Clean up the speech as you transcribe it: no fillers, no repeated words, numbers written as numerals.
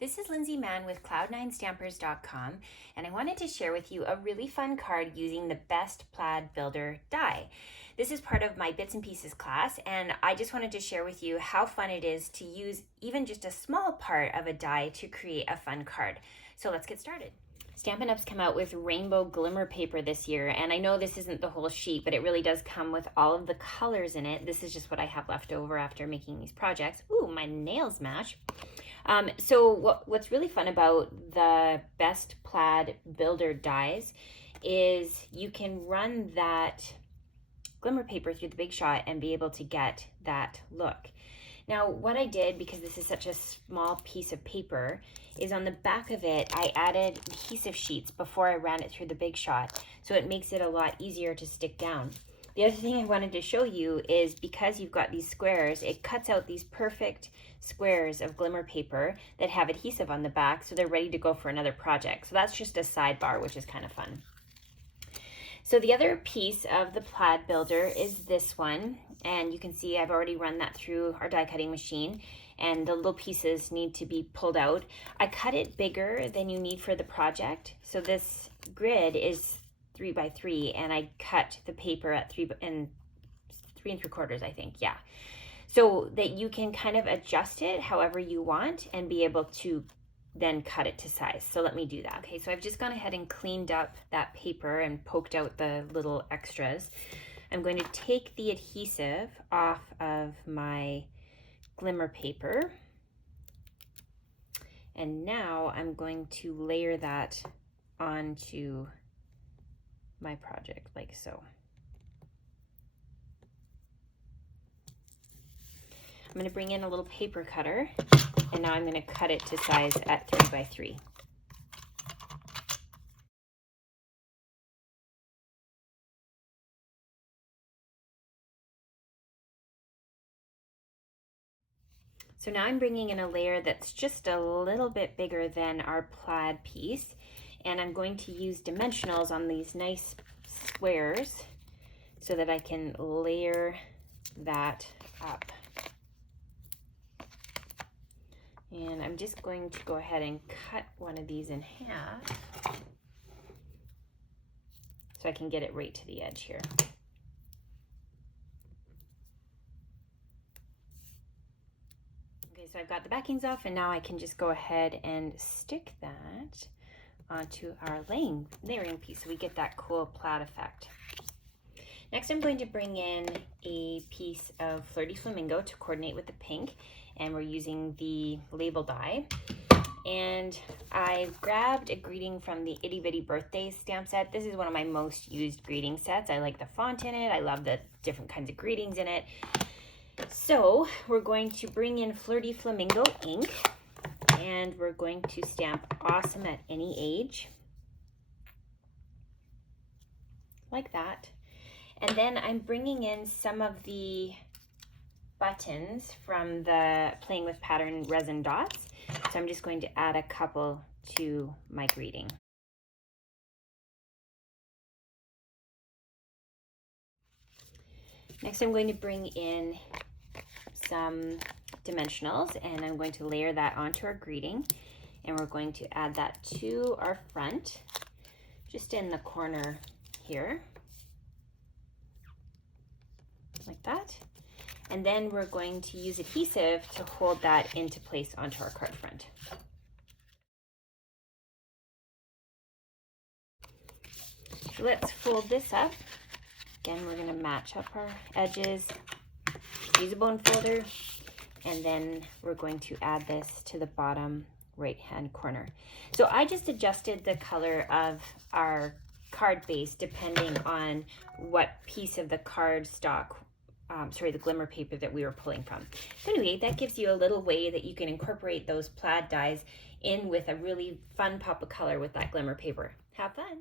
This is Lindsay Mann with cloud9stampers.com, and I wanted to share with you a really fun card using the Best Plaid Builder die. This is part of my Bits and Pieces class, and I just wanted to share with you how fun it is to use even just a small part of a die to create a fun card. So let's get started. Stampin' Up's come out with rainbow glimmer paper this year, and I know this isn't the whole sheet, but it really does come with all of the colors in it. This is just what I have left over after making these projects. Ooh, my nails match. So what's really fun about the Best Plaid Builder dies is you can run that glimmer paper through the Big Shot and be able to get that look. Now, what I did, because this is such a small piece of paper, is on the back of it, I added adhesive sheets before I ran it through the Big Shot, so it makes it a lot easier to stick down. The other thing I wanted to show you is because you've got these squares, it cuts out these perfect squares of glimmer paper that have adhesive on the back, so they're ready to go for another project. So that's just a sidebar, which is kind of fun. So the other piece of the Plaid Builder is this one, and you can see I've already run that through our die cutting machine, and the little pieces need to be pulled out. I cut it bigger than you need for the project, so this grid is 3 by 3, and I cut the paper at 3 3¾ I think, yeah, so that you can kind of adjust it however you want and be able to then cut it to size. So let me do that. Okay, so I've just gone ahead and cleaned up that paper and poked out the little extras. I'm going to take the adhesive off of my glimmer paper, and now I'm going to layer that onto my project like so. I'm going to bring in a little paper cutter, and now I'm going to cut it to size at 3 by 3. So now I'm bringing in a layer that's just a little bit bigger than our plaid piece, and I'm going to use dimensionals on these nice squares so that I can layer that up. And I'm just going to go ahead and cut one of these in half so I can get it right to the edge here. Okay, so I've got the backings off, and now I can just go ahead and stick that onto our layering piece so we get that cool plaid effect. Next, I'm going to bring in a piece of Flirty Flamingo to coordinate with the pink, and we're using the label die. And I grabbed a greeting from the Itty Bitty Birthday stamp set. This is one of my most used greeting sets. I like the font in it. I love the different kinds of greetings in it. So we're going to bring in Flirty Flamingo ink, and we're going to stamp awesome at any age, like that. And then I'm bringing in some of the buttons from the Playing with Pattern resin dots. So I'm just going to add a couple to my greeting. Next, I'm going to bring in some dimensionals, and I'm going to layer that onto our greeting, and we're going to add that to our front, just in the corner here, like that. And then we're going to use adhesive to hold that into place onto our card front. So let's fold this up. Again, we're going to match up our edges, use a bone folder, and then we're going to add this to the bottom right-hand corner. So I just adjusted the color of our card base depending on what piece of the card stock, the glimmer paper that we were pulling from. So anyway, that gives you a little way that you can incorporate those plaid dies in with a really fun pop of color with that glimmer paper. Have fun!